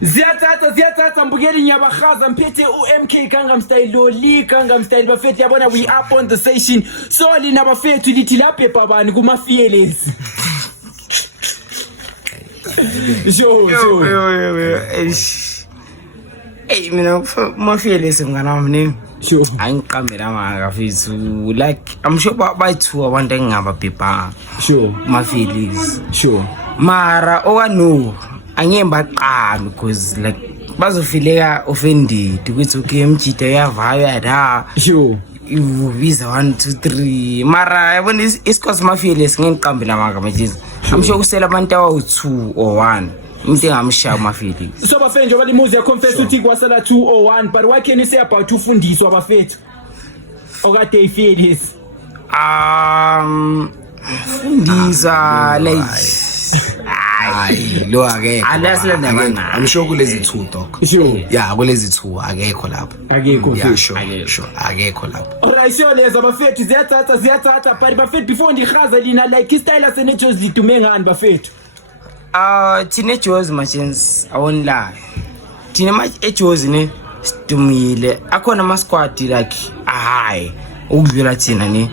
Ziyathatha mbukeli nyabahaza mphethe uMK Gangnam Style Loli Gangnam Style bafethu yabona we up on the station so lina bafethu lithi lapha bani kuma fearless. Sho. Hey mina ma fearless ngana wami. Sure. Angiqambela manga mfethu like I'm sure bayithu abantu engingababhebha. Sure. Ma fearless. Sure. Mara owano angiyemba qala because like bazofileka offended ukuthi okay mjida yavaya la. Sure. Ubiza 1 2 3 mara yabona isikhathi mafearless ngiqambela manga manje. I'm sure kusela abantu awu2 or 1. Umuntu engamshaya mafearless. So bafethu njengoba limuzi confess uthi kwasela 2 or 1 but what can you say about ufundiswa bafethu? Okade ifearless. Fundisa like Hayi lo akekho. I'm sure kulezi 2 dog. Sure. Yeah, kulezi 2 akekho lapho. Akekho. Yeah, sure. Akekho lapho. Alright, sure leza bafethu ziyathatha but bafethu before ndichaza lina like istyle senejozi lidume ngani bafethu? Thine Jozi machins awon la. Thine ejozi ne sidumile. Akhona ama squad like high. Ukudlula thina ne.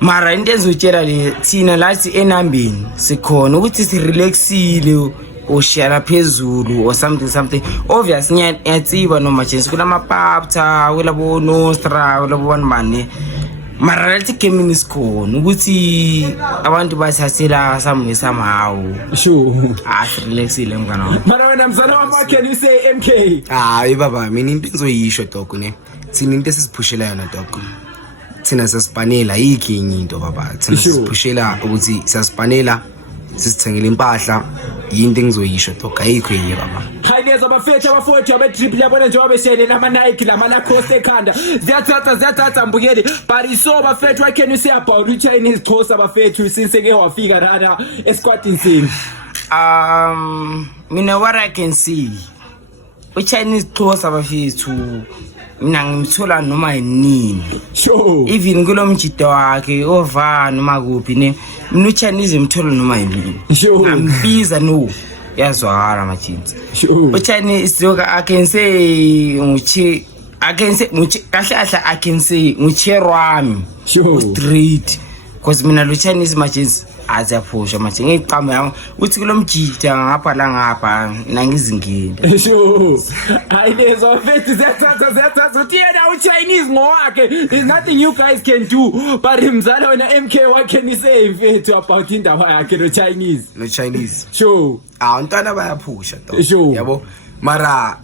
Mara into ezotshela le thina lathi enambini sikhona ukuthi si relaxile o share phezulu or something obvious ngiyatsiba no machins kulama papta kulabo nostra kulabo banmane mara lathi gaming isikhona ukuthi abantu basasela somehow Sure. relaxile mngana wami. Mara wena mzala wami can you say MK? Hayi baba mina into engizoyisho dog ne. Thina into esisiphushela yona dog. Thina sasipanela yiki into baba. Thina sisiphushela ukuthi sasipanela sisithengele impahla yinto engizoyisho dog ayikho yini baba. Hayi leza bafethu abafowethu abetriple yabona njengoba beshele nama Nike lama Lacoste ekhanda ziyathatha mbukeli but iso bafethu what can you say about Chinese Xhosa bafethu since ke wafika rana esquadini sini? Mina what I can see Chinese Xhosa bafethu mina ngimthola noma yini. Sure. Even kulomjida wakhe ova noma kuphi ne mina Chinese ngimthola noma yini. Sure. Ambiza no yazwakala machins. Sure. Chinese yoga I can say muchi kahle I can say mucherwami. Sure. Street because mina lo Chinese machins azaphusha manje ngiqamba uthi kulomjida ngapha la ngapha nangizingile. Sure. Hayi leza bafethu ziyathatha uthi yena uChinese ngowakhe there's nothing you guys can do but mzala wena MK what can you say mfethu about indaba yakhe no Chinese? No Chinese. Sure. Untwana bayaphusha dog. Sure. Yabo mara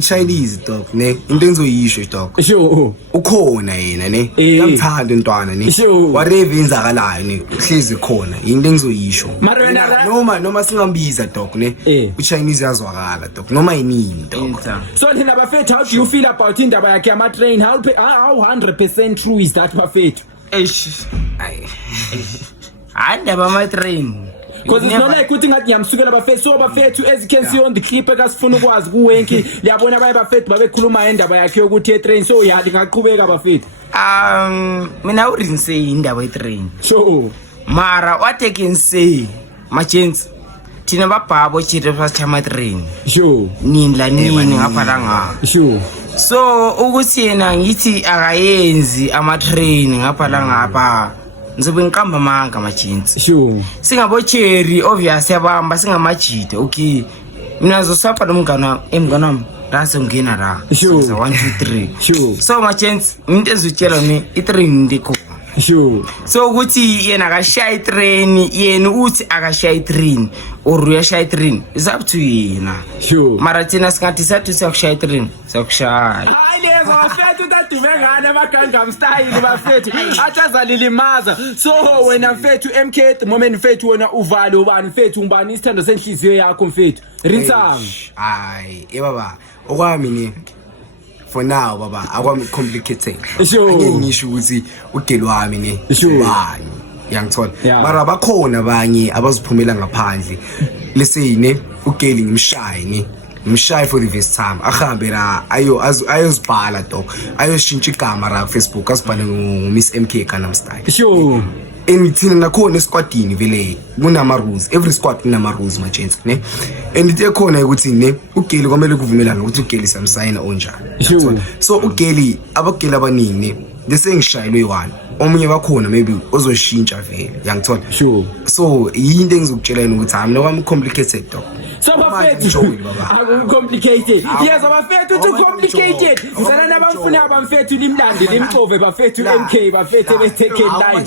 Chinese dog ne into engizoyisho dog. Sure. Ukhona yena ne ngiyamthanda intwana ne Sure. whatever inzakalayo ne uhlezi khona into engizoyisho Mara wena noma singambiza dog ne uChinese yazwakala dog noma yini dog. So lina bafethu how do you feel about indaba yakhe ama train how 100% true is that bafethu? Andaba ma train because it's not like ukuthi ngathi ngiyamsukela bafethu so bafethu as you can see on the clip akasifuna ukwazi kuwenki liyabona baye bafethu babekhuluma indaba yakhe yokuthi train so yali ngaqhubeka bafethu. Mina urinse indaba train. Sure. Mara what I can say machins thina babhabo chithe fasithama train. Sure. Nini ngapha la ngapha. Sure. So ukuthi yena ngithi akayenzi ama train ngapha la ngapha ngizobe ngiqamba manga machins. Sure. Singabo cherry obvious yabamba singamajida okay mina zosapha nomngana emnganami la sengena la. Sure. 1 2 3. Sure. So machins into ezutshela ni i-train ndikho. Sure. So ukuthi yena akashaya itrain yena uthi akashaya itrain or uyashaya itrain is up to yena. Sure. Mara thina singathi sathi siyakushaya itrain siyakushaya. Hayi leza bafethu tadume ngane ama Gangnam Style bafethu atazalilimaza so wena mfethu MK at the moment mfethu wena uvalo ubani mfethu umbani isithando senhliziyo yakho mfethu Rinsang. Hayi baba okwami ni for now baba akwami complicated. Sure. Angeke ngisho ukuthi ugeli wami ne bani yangithola mara bakhona abanye abaziphumela ngaphandle lese yini ugeli ngimshaye ni mshaye for the first time ahambe la ayozibhala dog ayoshintsha igama la Facebook asibhale Miss MK Gangnam Style sure and thina nakhona esquadini vele kunama rules every squad kunama rules machens ne and ithe khona ukuthi ne uGeli kwamele kuvumelana ukuthi uGeli samsayina onjani so uGeli abageli abaningi ne desengishayelwe one omunye bakhona maybe ozoshintsha vele yangithola sure so yinto engizokutshela ukuthi I'm no complicated dog so bafethu complicated yes bafethu too complicated ngizana nabafuna abamfethu limlande limcove bafethu MK bafethu betake line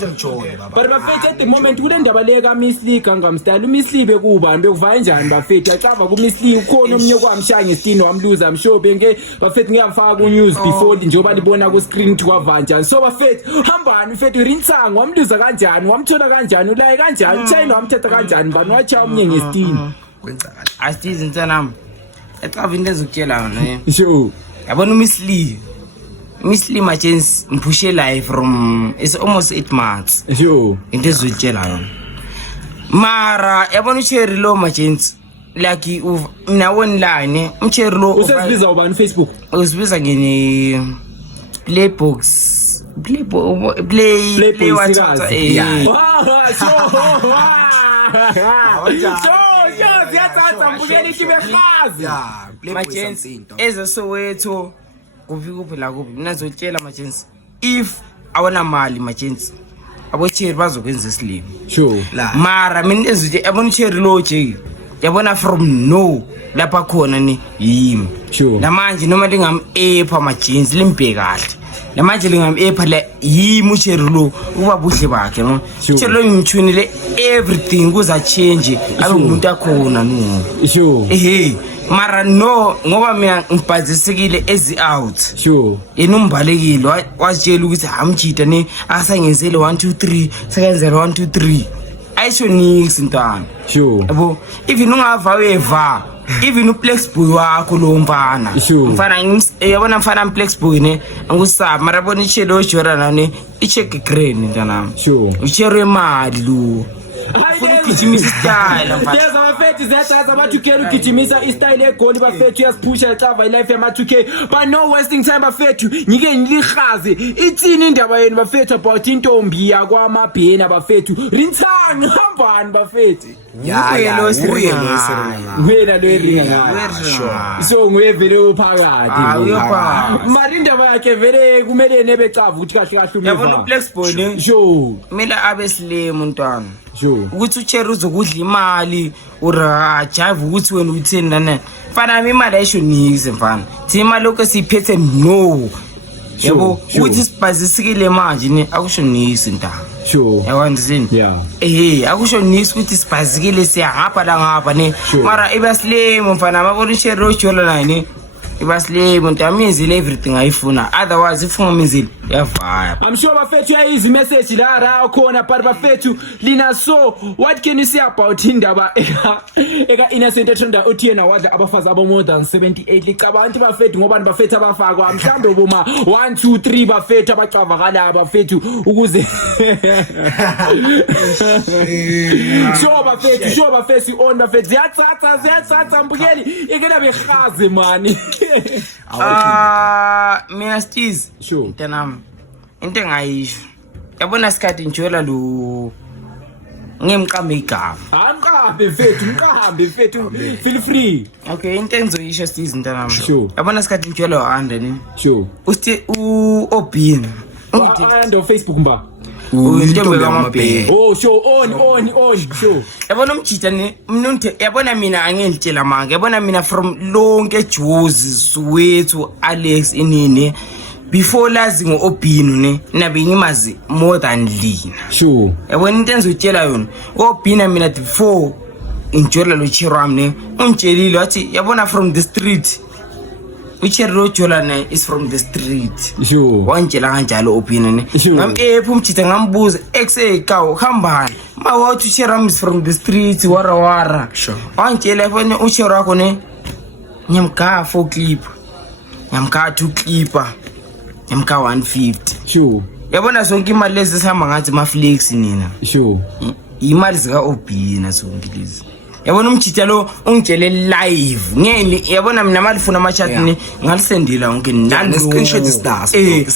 but bafethu at the moment kulendaba leka Miss Lee Gangnam Style Miss Lee bekubani bekuva kanjani bafethu acaba ku Miss Lee ukhona omnye kwamshaya ngesitini wamluza mshobe ngeke bafethu ngiyafaka ku news before njengoba libona ku screen kwava njani so bafethu hambani bafethu Rintsang wamluza kanjani wamthola kanjani ulaye kanjani China wamthetha kanjani bani wacha omnye ngesitini kwenza kahle asithi ntanami ecava into ezokutshela ne sure yabona Miss Lee Machenzi mphushe live from it's almost 8 months sure into ezokutshela yona mara yabona uCherry lo Machenzi like mina online uCherry lo usezibiza ubani Facebook usibiza ngene playbox play WhatsApp ziyathatha mbukeli kibefazi Machenzi eze Soweto kuphi la kuphi mina zotshela Machenzi if awona mali Machenzi aboCherry bazokwenza isilimo sure mara mina ezithi yabona uCherry lo nje yabona from no lapha khona ni yimi sure lamanje noma lingam-epha Machenzi limbhe kahle lamanje lingam-epha la yimi uCherry lo uba buhle bakhe no uCherry lo ngimthunile everything kuza change abe umuntu akhona no sure mara no ngoba mina ngibhazisekile ezi out sure yena umbalekile watshela ukuthi amjida ne asangenzele 1 2 3 sekenzele 1 2 3 ayisho nix intwana sure yabo even ungava weva even uPlexboy wakho lo mfana mfana yabona mfana uPlexboy ne angusaba mara bona ichelo Jordan ne icheck green intwana sure uCherry imali lo ukugijimisa style mfana yes abafethu ziyathatha bathi ukela ugijimisa istyle egoli bafethu yasiphusha icava ilife yama 2K but no wasting time bafethu ngike ngilihazi ithini indaba yenu bafethu about intombi yakwamabhena bafethu Rintsang hambani bafethu wena lo eringa so ngwevele uphakathi mara indaba yakhe vele kumele nebecava ukuthi kahle kahle umeva yabona uPlexboy ne sure mina abesilemu ntwana sure ukuthi uCherry uzokudla imali urajive ukuthi wena uthini nana mfana imali ayisho nize mfana thi imali lokho siphethe no yabo ukuthi sibhazisikile manje ne akusho nisi ntanga sure yawandizini yeah akusho nisi ukuthi sibhazikile siyahapha la ngapha ne mara ibasilemu mfana babona uCherry ojola la ne ibasilemu ntamizile everything ayifuna otherwise ifuna umizile yavaya I'm sure bafethu yayizi message la ra khona but bafethu lina so what can you say about indaba eka innocent trender othi yena wadla abafazi aba more than 78 licabantu bafethu ngoba bafethu abafakwa mhlambe boma 1 2 3 bafethu abacava kana bafethu ukuze sure bafethu on bafethu ziyathatha mbukeli ikena behaze mani mina stiz sure ntanami into engayisho yabona sikhathi njola lo ngimqambe igama mqambe fethu feel free okay into engizoyisho stiz ntanami sure yabona sikhathi njola wa-under ni sure usti u-Obin ando Facebook mba intombi kamabhena sure on sure yabona umjida ni mnunte yabona mina angentshela manga yabona mina from lonke Jozi Soweto Alex inini before lazi ngo-Obin ne nabe ngimazi more than lina sure yabona into engizotshela yona u-Obin mina before injola lo Cherry wami ne ungitshelile wathi yabona from the street uCherry lo Jordan is from the street sure wangitshela kanjalo u-Obin ne ngam-epha umjida ngambuza exekawo hambani mawathi uCherry wami is from the street wara sure wangitshela yabona uCherry wakho ne nyamka 4 clip nyamka 2 clipper nyamka 150 sure yabona zonke imali lezi sihamba ngathi ma-flex nina sure imali zika-Obin zonke lezi yabona umjita lo ungitshele live ngeni yabona mina malifuna ama-chat ni ngalisendela onke screenshot istas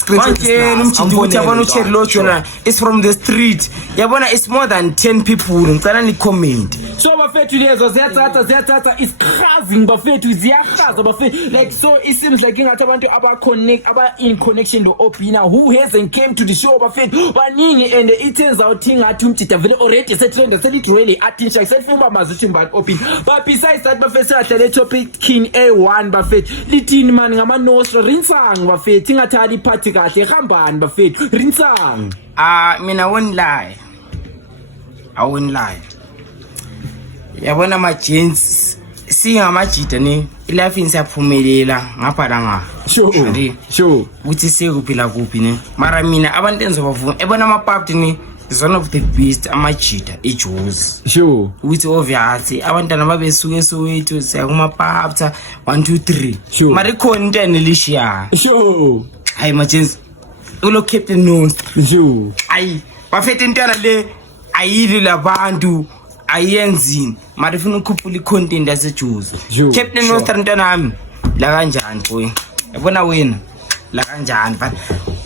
manje umjita ukuthi yabona uCherry lo jona is from the street yabona it's more than 10 people ngicela ni comment so bafethu lezo ziyathatha isikrazing bafethu ziyahaza bafethu like so it seems like ingathi abantu aba in connection lo Opina who hasn't came to the show bafethu baningi and it turns out ngathi umjita vele already setrend selidwele attention selifuna mazuthi mbani Opina but besides that bafethu ahlale topic king A1 bafethu lithini man ngama nostro rinsang bafethu ingathali party kahle ehambani bafethu rinsang mina I won't lie yabona ama jeans singamajita ni ilife insiyaphumelela ngapha la nga sure uthi sekuphila kuphi ne mara mina abantu enzobavuma ebona ama party ni is one of the best amajita eJozi sure uthi obviously abantwana babesuke Soweto siya kuma party 1 2 3 mara ikhona into enelishiya sure hayi ma jeans ulo Captain Nose sure ayi bafethe intwana le ayili labantu ayenzini mara ifuna ukukhuphula icontent yaseJozi Captain Nostra ntwana nami la kanjani boy yabona wena la kanjani but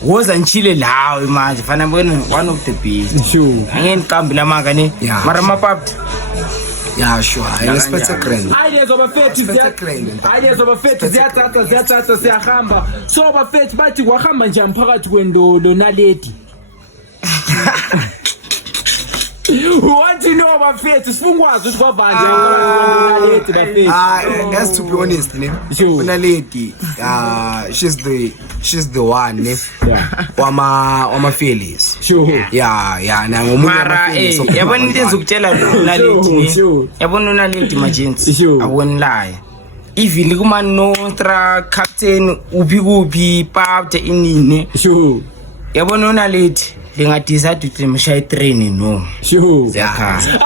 woza nchile lawe manje fana bona one of the best angeni kambi lamanga ne mara mapapt sure respect grand ideas bafethu ziyathatha siyahamba so bafethu bathi kwahamba nje phakathi kwendolo naledi want to know bafethu sifungwazi ukuthi kwavanje naledi bafethu guys to be honest ne unaledi she's the one ne wama feelings na ngomunye mara yabona into ezokutshela naledi yabona unaledi emergency awon lie even kuma Nostra captain uphi papte inini yabona unaledi lingadecide ukuthi mshaya itrain no ziyakhasa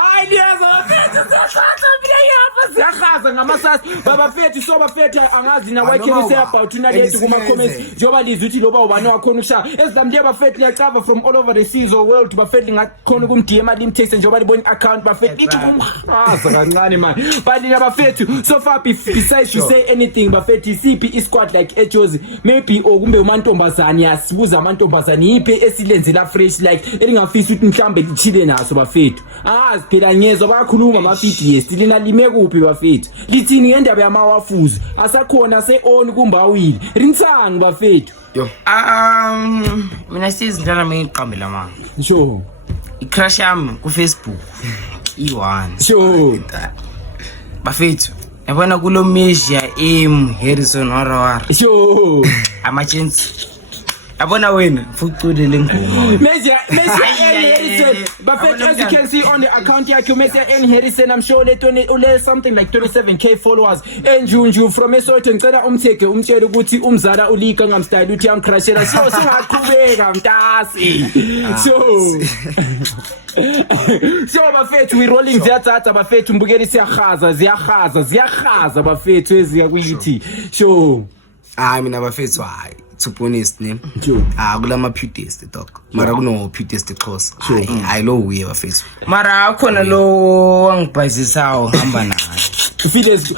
ziyahaza ngamasasi babafethu so bafethu angazi na wakhini say about unaleti kuma comments njoba lizuthi loba ubani wakhona ukushaya ezidamdiye bafethu liyacava from all over the seas or world bafethu ngakhona ukumDM alimtext njoba liboni account bafethu lithi kumhaza kancane man balina bafethu so far besides to say anything bafethu isiphi isquad like eJozi maybe kumbe umantombazane yasibuza amantombazane iphe esilenzela fresh like elingafisa ukuthi mhlambe lichile naso bafethu siphela ngezwe bayakhuluma ama-videos lina lime kuphi bafethu lithini ngendaba yamawafuzi asakhona se-on kumbawile rinsangi bafethu mina sizindlela mengiqambela manga sure icrush yami kuFacebook i1 sure bafethu yabona kulo measure Harrison warawara sure ama-chance yabona wena fukucule lengoma Messi Harrison bafethu as you can see on the account yakhe Messi Harrison I'm sure le something like 27k followers enjunju from eSoweto ngicela umthege umtshela ukuthi umzala ulika ngamstyle uthi yamcrashela so singaqhubeka mntasi so bafethu we rolling ziyathatha bafethu mbukeli ziyahaza bafethu eziyakuyithi sure mina bafethu hayi to be honest ne kulama putest dog mara kuno putest Xhosa I know we bafethu mara akhona lo wangibhazisayo ngihamba naye feelings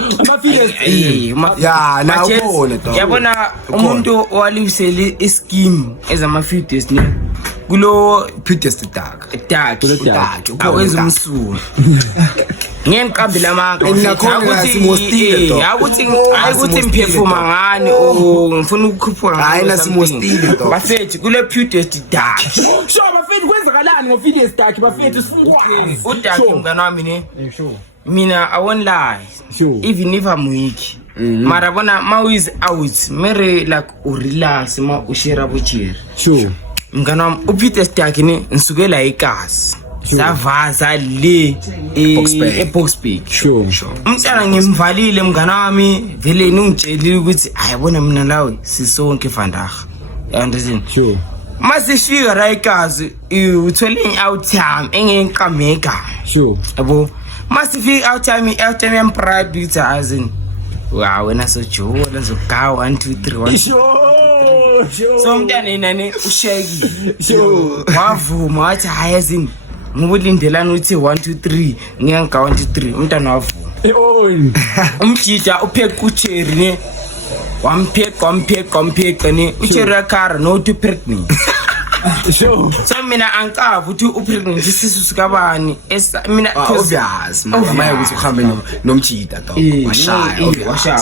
na ubona dog yabona umuntu owalisele ischeme ezama putest ne kulo putest dark akwenza umsuku ngiyenqambi lamanga ukuthi mphefuma ngani ngifuna ukukhuphuka hayi nasimostile dog bafethu kule putest dark so bafethu kwenzakalani ngo-videos dark bafethu sifungwazi udark mngani wami ne mina I won't lie even if I'm weak mara bona ma is out mere like urelax ma ushare bochiri sure mngani wami uputest dark ne nsukela ikasi savaza le eBoxburg sure umntana ngimvalile mngani wami vele ningitshelile ukuthi ayibona mina lawe sisonke vandaga understand sure masifika rayikazi uthole out time engenqameka sure yabo masifika out time empride uthazen wow wena sojola zogawa 1 2 3 sure so umntana nani ushayiki sure wavuma wathi hayazini ngibulindelana ukuthi 1 2 3 ngiyanga 1 2 3 umntana wavuma on umjida upheka ucherry ne wampheka ne ucherry akara no to pregnant sure so mina angikavu ukuthi upregnant isisu sikabani mina obvious mama ukuthi uhambe nomjida dog washaya washaya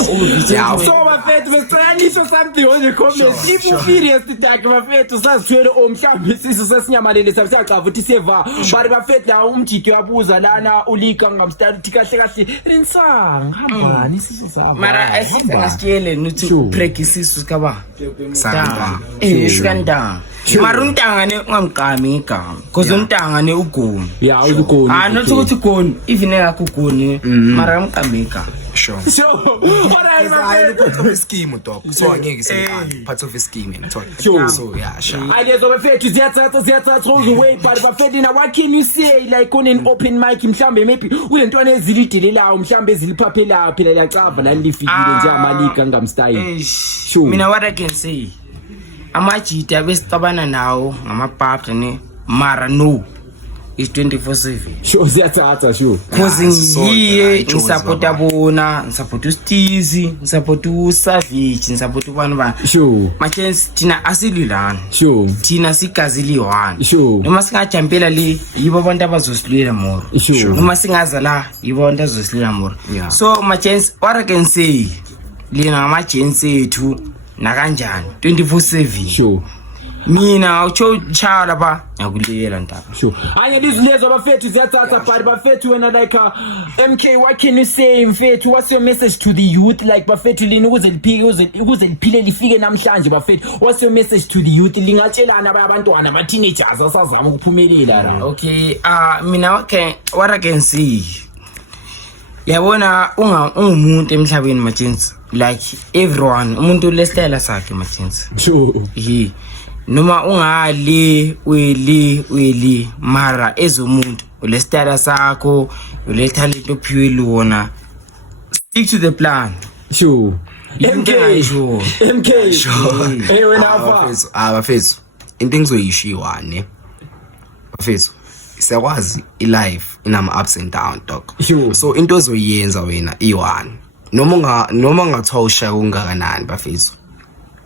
so bafethu besicela something on the comments if you serious tag bafethu sasithwele omhlambi isisu sesinyamalele sabisacava ukuthi seva bari bafethu la umjidi uyabuza lana ulika ngamstart kahle insanga hambani isisu sabo mara asingasitshele nuthi upreg isisu sikabani santa sikanda mara untanga ne ungamqami igama because untanga ne ugoni yeah ugoni not ukuthi ugoni even ekugoni mara ngamqami igama sure alright part of the scheme dog so angeke simqani part of the scheme Sure. so yeah sure Ideas of bafethu ziyathatha throws away but bafethu now what can you say like on an open mic mhlambe maybe kulentwana ezilidelelayo mhlambe eziliphaphela phela liyacava la lifikile nje amalika ngamstyle Sure. mina what I can say amajita besicabana nawo ngamapapha ne mara no is 24/7 sure ziyathatha sure cause ngiye Choice, ngisupport abona ngisupport uStizi ngisupport uSavage ngisupport abantu ba sure machance thina asililana sure thina sigazi li1 Sure. noma singajampela le yibo abantu abazosilela more Sure. noma singaza la yibo abantu abazosilela more Yeah. so machance what I can say lina amagents ethu nakanjani 24/7 sure mina ucho chala ba yakulela ntaba sure anye lizilezo bafethu ziyathatha but bafethu wena like MK what can you say mfethu what's your message to the youth like bafethu lini ukuze liphile lifike namhlanje bafethu what's your message to the youth lingatshelana abantwana aba teenagers asazama ukuphumelela la okay mina okay what I can see yabona ungumuntu emhlabeni machins like everyone umuntu lestyle sakhe machins sure noma ungale weli mara ezomuntu ulestyle sakho ulethalent ophiwe lona stick to the plan sure MK hey wena afa bafethu into engizoyishiwane bafethu siyakwazi ilife inama ups and down dog Sure. so into ozoyenza wena i1 noma ungathiwa ushaya kungakanani bafethu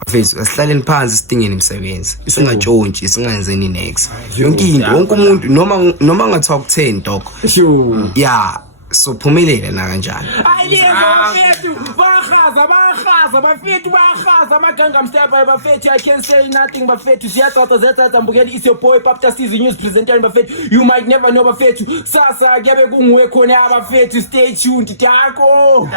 asihlaleni phansi sidingeni imisebenzi singatshontshi singenzeni next yonke into wonke umuntu noma ungathiwa ku10 dog sure yeah so phumelela na kanjani bafethu bayahaza amaganga mstep bafethu I can't say nothing bafethu siyathatha mbukeli is your boy Papta Season News presenter bafethu you might never know bafethu sasa kuyabe kunguwe khona bafethu stay tuned tako